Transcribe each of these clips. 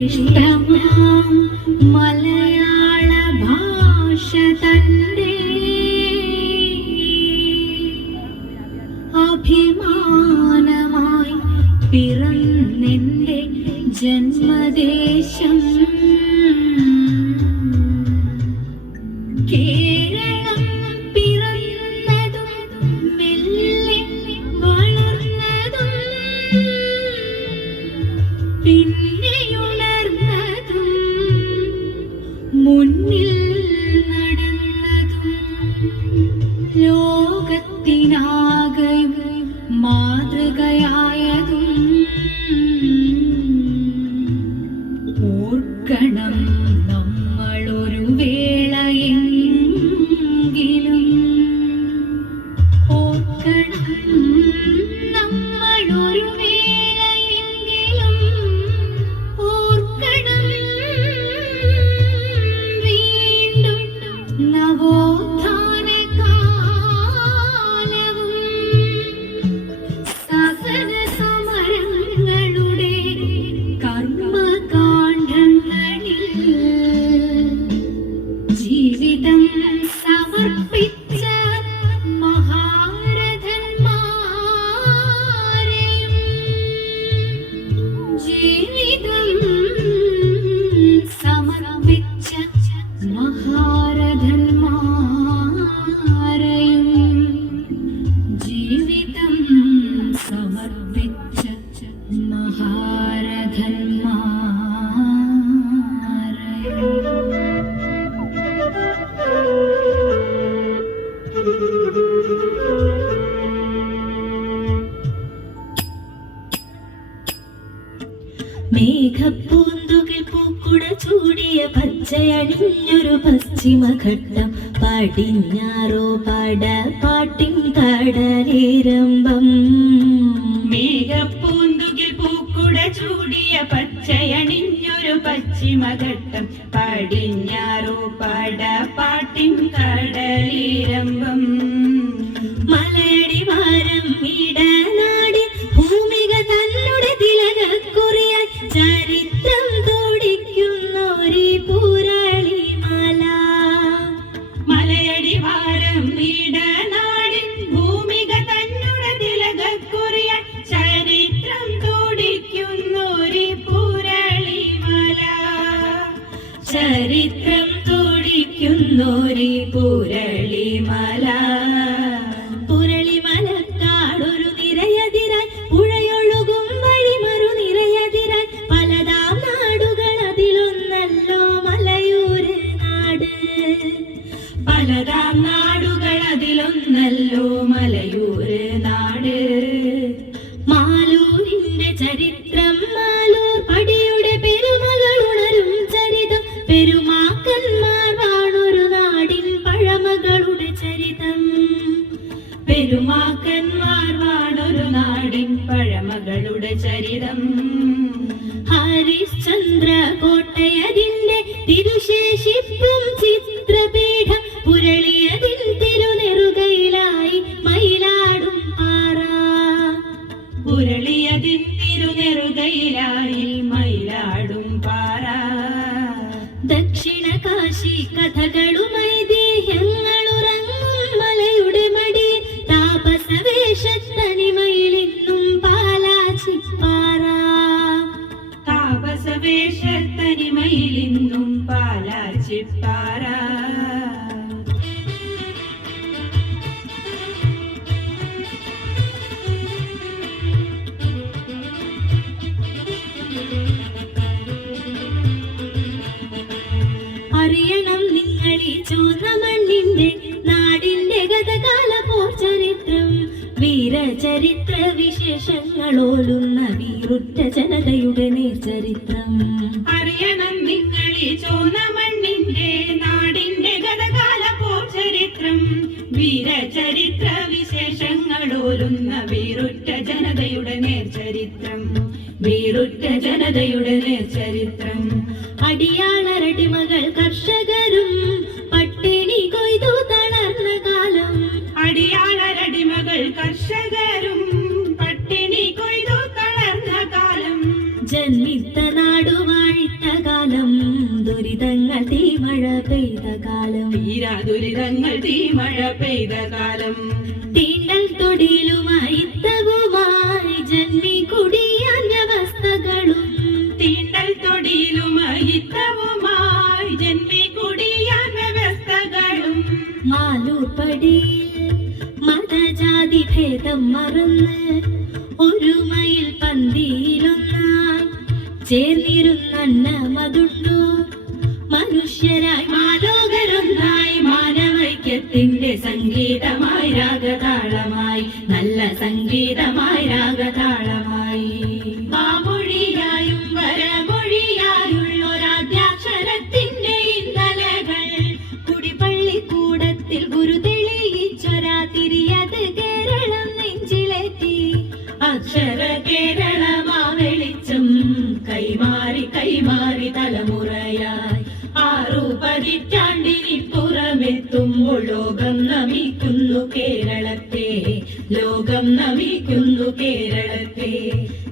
ഇഷ്ടമാം മലയാള ഭാഷ തന്റെ അഭിമാനമായി പിറന്നെന്റെ ജന്മദേശം കേരളം പിറന്നതും മെല്ലെ വളർന്നതും പിന്നെയുണർന്നതും മുന്നിൽ നടന്നതും ലോകത്തിനാകെ മാതൃകയായതും ഓർക്കണം നമ്മളൊരു വേളയെങ്കിലും ഓർക്കണം നമ്മളൊരു വേളയെങ്കിലും ഓർക്കണം വീണ്ടും നവോത്ഥാന കാലവും സഹന സമരങ്ങളുടെ കർമ്മകാണ്ഡങ്ങളിൽ ജീവിതം സമർപ്പിച്ച മഹാരഥന്മാരെയും ജീവിതം സമർപ്പിച്ച മഹാരഥന്മാരെയും ജീവിതം സമർപ്പിച്ച മേഘപ്പൂന്തുകിൽ പൂക്കുട ചൂടിയ പച്ചയണിഞ്ഞൊരു പശ്ചിമഘട്ടം പടിഞ്ഞാറോ പട പാട്ടിൻ കടലേരമ്പം മേഘപ്പൂന്തുകിൽ പൂക്കുട ചൂടിയ പച്ചയണിഞ്ഞൊരു പശ്ചിമഘട്ടം പടിഞ്ഞാറോ പട പാട്ടിൻ കടലേരമ്പം മലയടിവാരം ഇടനാടി ഭൂമിക തന്നുടെ തിലകക്കുറിയായി ചരിത്രം തുടിക്കുന്നൊരു പുരളിമല മലയടിവാരം ഇടനാടിൻ ഭൂമിക തന്നുടെ തിലകക്കുറിയായി ചരിത്രം തുടിക്കുന്നൊരു പുരളിമല ചരിത്രം തുടിക്കുന്നൊരു പുരളിമല പുരളിമലക്കാടൊരു നിരയതിരായി പുഴയൊഴുകും വഴി മറു നിരയതിരായി പലതാം നാടുകൾ അതിലൊന്നല്ലോ മലയൂര് നാട് പലതാം നാടുകൾ അതിലൊന്നല്ലോ മലയൂര് നാട് മാലൂരിന്റെ ചരിത്രം മാലൂർ പടിയുടെ പെരുമകൾ ഉണരും ചരിതം പെരുമാക്കന്മാർ വാണൊരു നാടിൻ പഴമകളുടെ ചരിതം പെരുമാക്കന്മാർ വാണൊരു നാടിൻ പഴമകളുടെ ചരിതം ഹരിശ്ചന്ദ്ര കോട്ടയതിന്റെ തിരുശേഷിപ്പും ചിത്രപീഠം പുരളിയതിൻ തിരുനെറുകയിലായി മയിലാടും പാറ പുരളിയതിൻ തിരുനെറുകയിലായി മയിലാടും പാറ ദക്ഷിണ കാശി കഥകളും ഐതിഹ്യങ്ങളുറങ്ങും മലയുടെ മടി താപസവേഷത്തനിമയിലിന്നും പാലാച്ചിപ്പാറ താപസവേഷത്തനിമയിലിന്നും പാലാച്ചിപ്പാറ അറിയണം നിങ്ങളീ ചുവന്ന മണ്ണിന്റെ നാടിന്റെ ഗതകാല പോർചരിത്രം വീരചരിത്ര വിശേഷങ്ങളോലുന്ന വീറുറ്റ ജനതയുടെ നേർചരിത്രം അറിയണം നിങ്ങൾ ഈ ചോന്ന മണ്ണിന്റെ നാടിന്റെ ഗതകാല പോർചരിത്രം വീരചരിത്ര വിശേഷങ്ങളോലുന്ന വീറുറ്റ ജനതയുടെ നേർചരിത്രം വീറുറ്റ ജനതയുടെ നേർചരിത്രം അടിയാളരടിമകൾ കർഷകരും പട്ടിണി കൊയ്തു തളർന്ന കാലം അടിയാളരടിമകൾ കർഷകരും പട്ടിണി കൊയ്തു തളർന്ന കാലം ജന്മിത്ത നാടുവാഴി ദുരിതങ്ങൾ തീമഴ പെയ്ത കാലം. തീണ്ടൽ തൊടിയിലുമായി തവുമായി ജന്മി കുടിയാൻ വ്യവസ്ഥകളും തീണ്ടൽ തൊടിയിലുമായി തവുമായി ജന്മി കുടിയാൻ വ്യവസ്ഥകളും. മാലൂർപ്പടിയിൽ മതജാതി ഭേദം മറന്ന് ഒരുമയിൽ പന്തിയിലൊന്നായി ചേർന്നിരുന്നന്നമതുണ്ടോ മനുഷ്യരായി മാലോകരൊന്നായി മാനവൈക്യത്തിന്റെ സംഗീതമായി രാഗതാളമായി നല്ല സംഗീതമായി രാഗതാളമായി. മാമൊഴിയായും വരമൊഴിയായുള്ളൊരാദ്യാക്ഷരത്തിന്റെ ഇന്നലകൾ കുടിപ്പള്ളിക്കൂടത്തിൽ ഗുരു തെളിയിച്ചൊരാ തിരിയത് കേരളം നെഞ്ചിലെത്തി. അക്ഷര കേരളമാ വെളിച്ചം കൈമാറി കൈമാറി തലമുറയായി 6 പതിറ്റാണ്ടിനിപ്പുറമെത്തുമ്പോൾ ലോകം നമിക്കുന്നു കേരളത്തെ, ലോകം നമിക്കുന്നു കേരളത്തെ.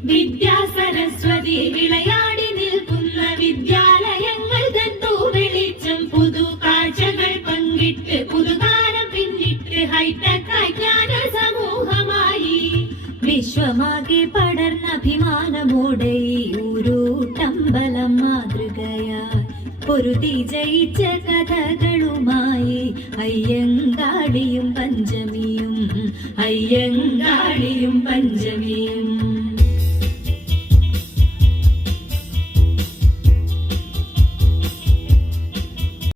വിദ്യാസരസ്വതി വിളയാടി നിൽക്കുന്ന വിദ്യാലയങ്ങൾ തൻ തൂവെളിച്ചം പുതു കാഴ്ചകൾ പങ്കിട്ട് പുതുകാലം പിന്നിട്ട് ഹൈടെക്കായി ജ്ഞാന സമൂഹമായി. വിശ്വമാകെ പടർന്ന അഭിമാനമോടെ ഈ ഊരൂട്ടമ്പലം മാതൃകയായി പൊരുതി ജയിച്ച കഥകളുമായി അയ്യങ്കാളിയും പഞ്ചമിയും, അയ്യങ്കാളിയും പഞ്ചമിയും.